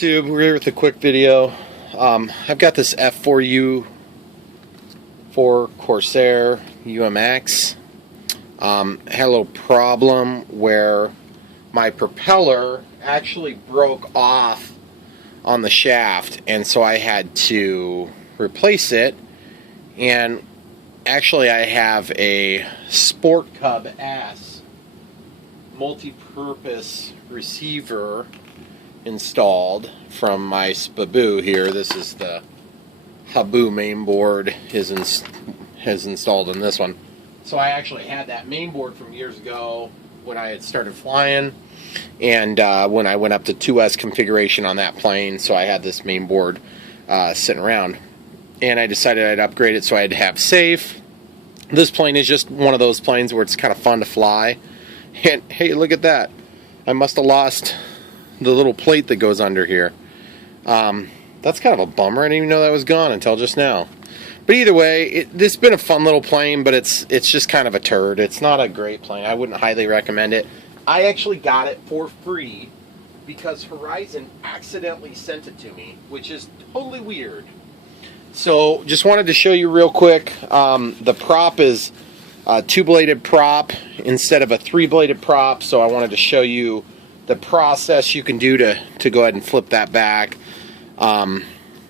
We're here with a quick video. I've got this F4U-4 Corsair UMX. Had a little problem where my propeller actually broke off on the shaft, and so I had to replace it. And actually I have a Sport Cub S multi-purpose receiver installed from my Spaboo here. This is the Habu mainboard is installed in this one. So I actually had that mainboard from years ago when I had started flying, and when I went up to 2S configuration on that plane, so I had this mainboard sitting around, and I decided I'd upgrade it so I'd have safe. This plane is just one of those planes where it's kind of fun to fly, and hey, look at that. I must have lost the little plate that goes under here. That's kind of a bummer. I didn't even know that was gone until just now. But either way, this has been a fun little plane, but it's just kind of a turd. It's not a great plane. I wouldn't highly recommend it. I actually got it for free because Horizon accidentally sent it to me, which is totally weird. So just wanted to show you real quick. The prop is a two-bladed prop instead of a three-bladed prop, so I wanted to show you the process you can do to go ahead and flip that back.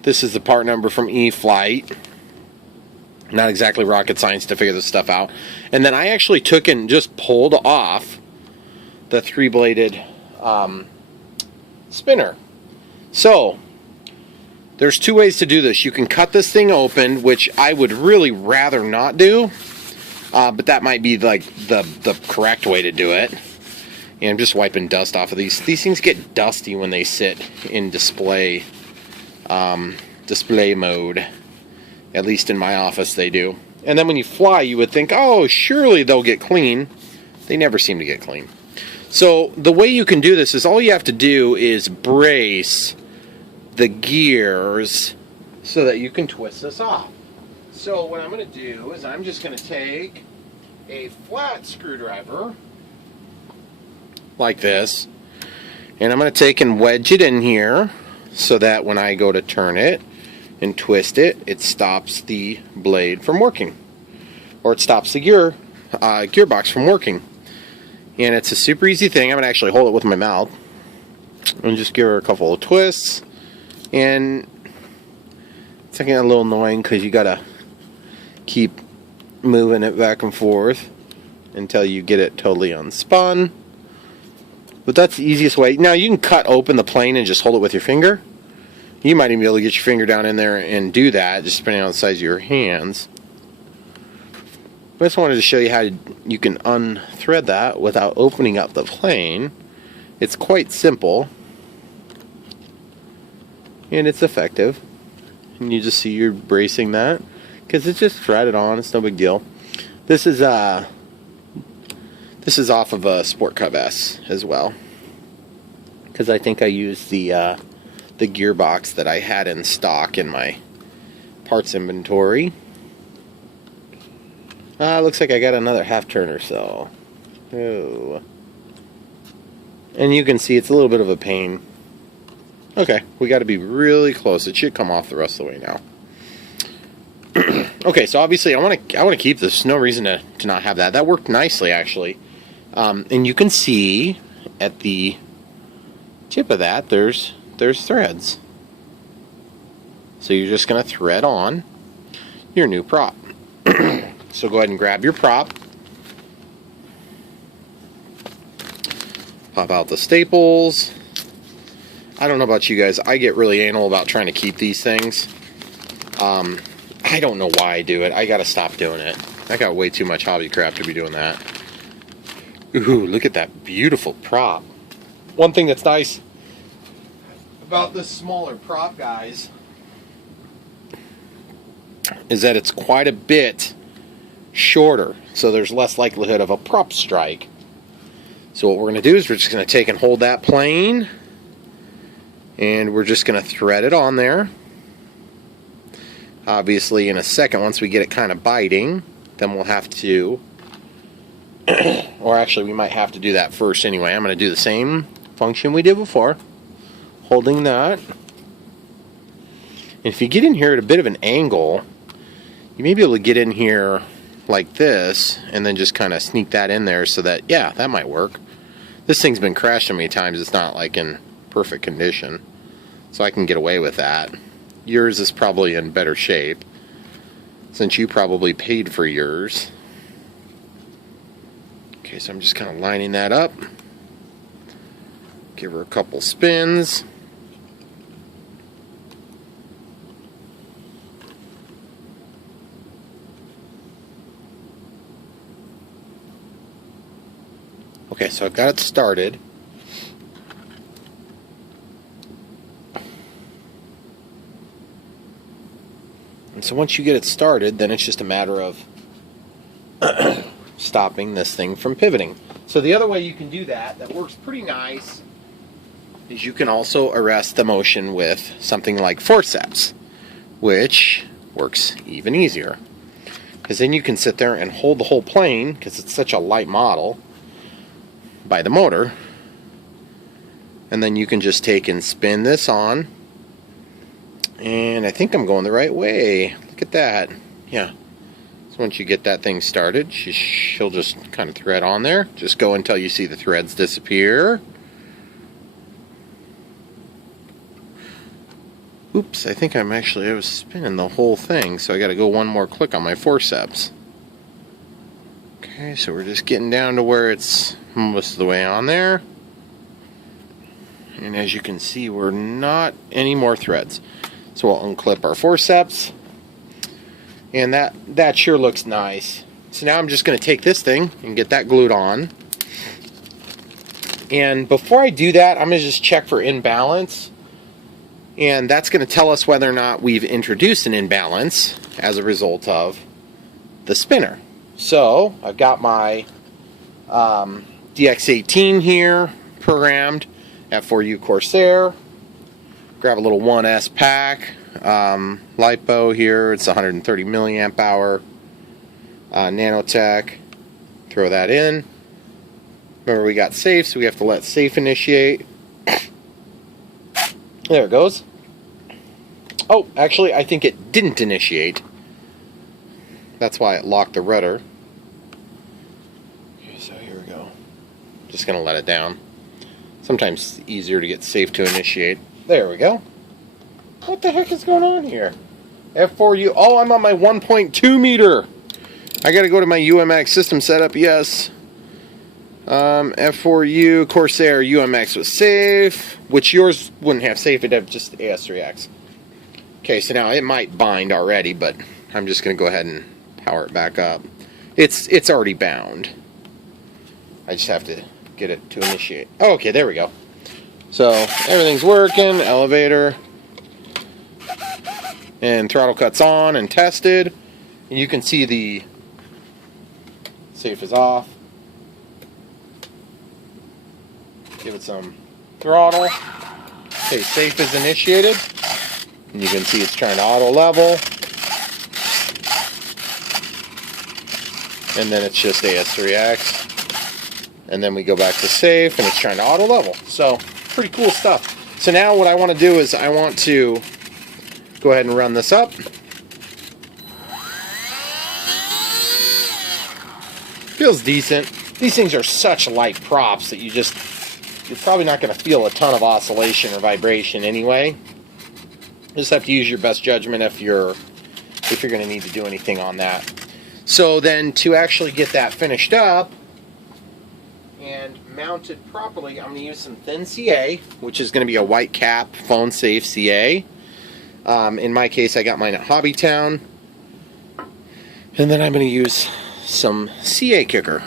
This is the part number from E-Flight. Not exactly rocket science to figure this stuff out. And then I actually took and just pulled off the three-bladed spinner. So there's two ways to do this. You can cut this thing open, which I would really rather not do, but that might be like the correct way to do it. And I'm just wiping dust off of these. These things get dusty when they sit in display mode. At least in my office they do. And then when you fly, you would think, oh, surely they'll get clean. They never seem to get clean. So the way you can do this is all you have to do is brace the gears so that you can twist this off. So what I'm going to do is I'm just going to take a flat screwdriver like this, and I'm going to take and wedge it in here so that when I go to turn it and twist it, it stops the blade from working, or it stops the gearbox from working. And it's a super easy thing. I'm going to actually hold it with my mouth and just give her a couple of twists, and it's getting a little annoying because you got to keep moving it back and forth until you get it totally unspun. But that's the easiest way. Now you can cut open the plane and just hold it with your finger. You might even be able to get your finger down in there and do that, just depending on the size of your hands. But I just wanted to show you how you can unthread that without opening up the plane. It's quite simple, and it's effective. And you just see you're bracing that because it's just threaded on. It's no big deal. This is off of a Sport Cub S as well, because I think I used the gearbox that I had in stock in my parts inventory. Looks like I got another half turn or so. Oh. And you can see it's a little bit of a pain. Okay, we got to be really close. It should come off the rest of the way now. Okay, so obviously I want to keep this. No reason to not have that. That worked nicely, actually. And you can see at the tip of that there's threads. So you're just going to thread on your new prop. So go ahead and grab your prop. Pop out the staples. I don't know about you guys. I get really anal about trying to keep these things. I don't know why I do it. I got to stop doing it. I got way too much hobby crap to be doing that. Ooh, look at that beautiful prop. One thing that's nice about this smaller prop, guys, is that it's quite a bit shorter, so there's less likelihood of a prop strike. So what we're going to do is we're just going to take and hold that plane, and we're just going to thread it on there. Obviously, in a second, once we get it kind of biting, then we'll have to or actually we might have to do that first anyway. I'm going to do the same function we did before. holding that. And if you get in here at a bit of an angle, you may be able to get in here like this and then just kind of sneak that in there so that, yeah, that might work. This thing's been crashed so many times, it's not like in perfect condition. So I can get away with that. Yours is probably in better shape, since you probably paid for yours. Okay, so I'm just kind of lining that up. Give her a couple spins. Okay, so I've got it started. And so once you get it started, then it's just a matter of stopping this thing from pivoting. So the other way you can do that works pretty nice, is you can also arrest the motion with something like forceps, which works even easier. Because then you can sit there and hold the whole plane, because it's such a light model, by the motor. And then you can just take and spin this on. And I think I'm going the right way. Look at that. Yeah. So once you get that thing started, she'll just kind of thread on there. Just go until you see the threads disappear. Oops, I think I was spinning the whole thing, so I got to go one more click on my forceps. Okay, so we're just getting down to where it's most of the way on there. And as you can see, we're not any more threads. So we'll unclip our forceps. And that sure looks nice. So now I'm just going to take this thing and get that glued on. And before I do that, I'm going to just check for imbalance. And that's going to tell us whether or not we've introduced an imbalance as a result of the spinner. So I've got my DX18 here programmed, F4U Corsair. Grab a little 1S pack, LiPo here, it's 130 milliamp hour, nanotech, throw that in. Remember, we got safe, so we have to let safe initiate. There it goes. Oh, actually, I think it didn't initiate. That's why it locked the rudder. Okay, so here we go. Just going to let it down. Sometimes it's easier to get safe to initiate. There we go. What the heck is going on here? F4U. Oh, I'm on my 1.2 meter. I got to go to my UMX system setup. Yes. F4U Corsair UMX was safe, which yours wouldn't have safe. It'd have just AS3X. Okay, so now it might bind already, but I'm just going to go ahead and power it back up. It's already bound. I just have to get it to initiate. Oh, okay, there we go. So everything's working, elevator, and throttle cuts on and tested. And you can see the safe is off. Give it some throttle. Okay, safe is initiated. And you can see it's trying to auto level. And then it's just AS3X. And then we go back to safe and it's trying to auto level. So pretty cool stuff. So now what I want to do is I want to go ahead and run this up. Feels decent. These things are such light props that you're probably not going to feel a ton of oscillation or vibration anyway. You just have to use your best judgment if you're going to need to do anything on that. So then to actually get that finished up and mounted properly, I'm going to use some thin CA, which is going to be a white cap phone safe CA. In my case, I got mine at Hobbytown. And then I'm going to use some CA kicker.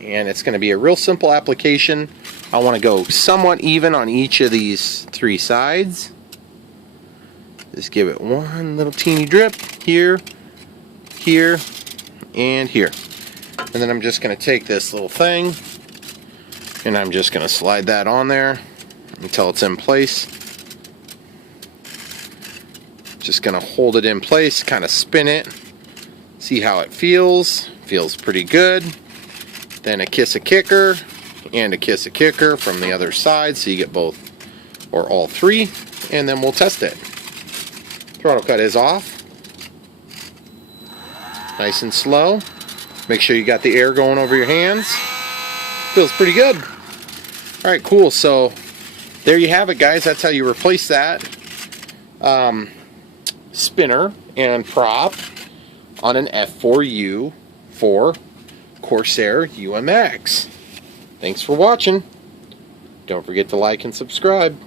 And it's going to be a real simple application. I want to go somewhat even on each of these three sides. Just give it one little teeny drip here, here, and here. And then I'm just going to take this little thing and I'm just going to slide that on there until it's in place. Just going to hold it in place, kind of spin it, see how it feels. Feels pretty good. Then a kiss a kicker and a kiss a kicker from the other side, so you get both or all three, and then we'll test it. Throttle cut is off. Nice and slow. Make sure you got the air going over your hands. Feels pretty good. Alright, cool. So there you have it, guys. That's how you replace that spinner and prop on an F4U-4 Corsair UMX. Thanks for watching. Don't forget to like and subscribe.